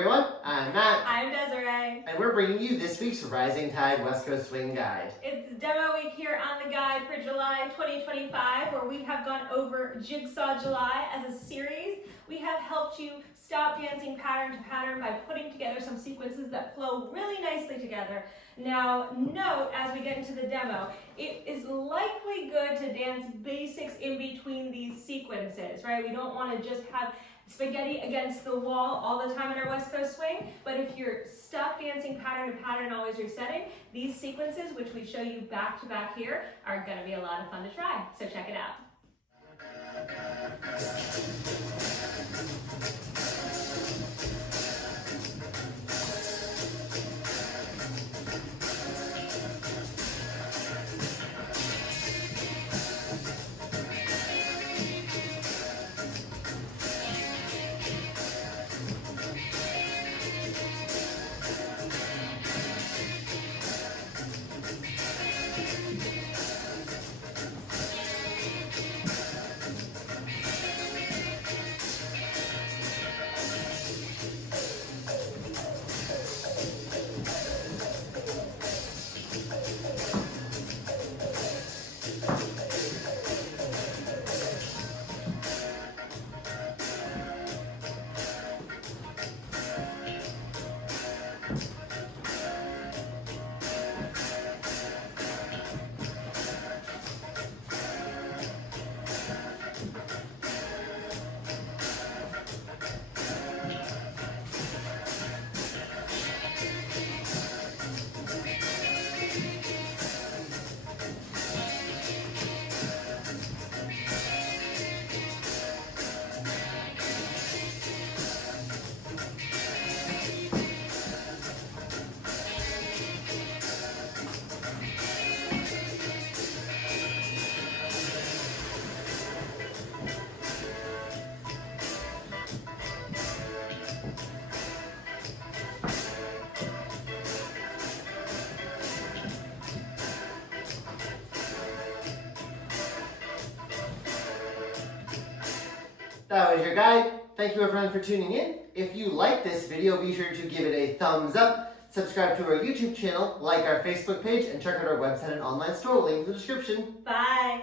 everyone, I'm Matt. I'm Desiree. And we're bringing you this week's Rising Tide West Coast Swing Guide. It's demo week here on the guide for July 2025, where we have gone over Jigsaw July as a series. We have helped you stop dancing pattern to pattern by putting together some sequences that flow really nicely together. Now, note as we get into the demo, it is likely good to dance basics in between these sequences, right? We don't want to just have spaghetti against the wall all the time in our West Coast swing, but if you're stuck dancing pattern to pattern, always resetting, these sequences, which we show you back to back here, are going to be a lot of fun to try. So check it out. That was your guide. Thank you everyone for tuning in. If you like this video, be sure to give it a thumbs up, subscribe to our YouTube channel, like our Facebook page, and check out our website and online store, link in the description. Bye.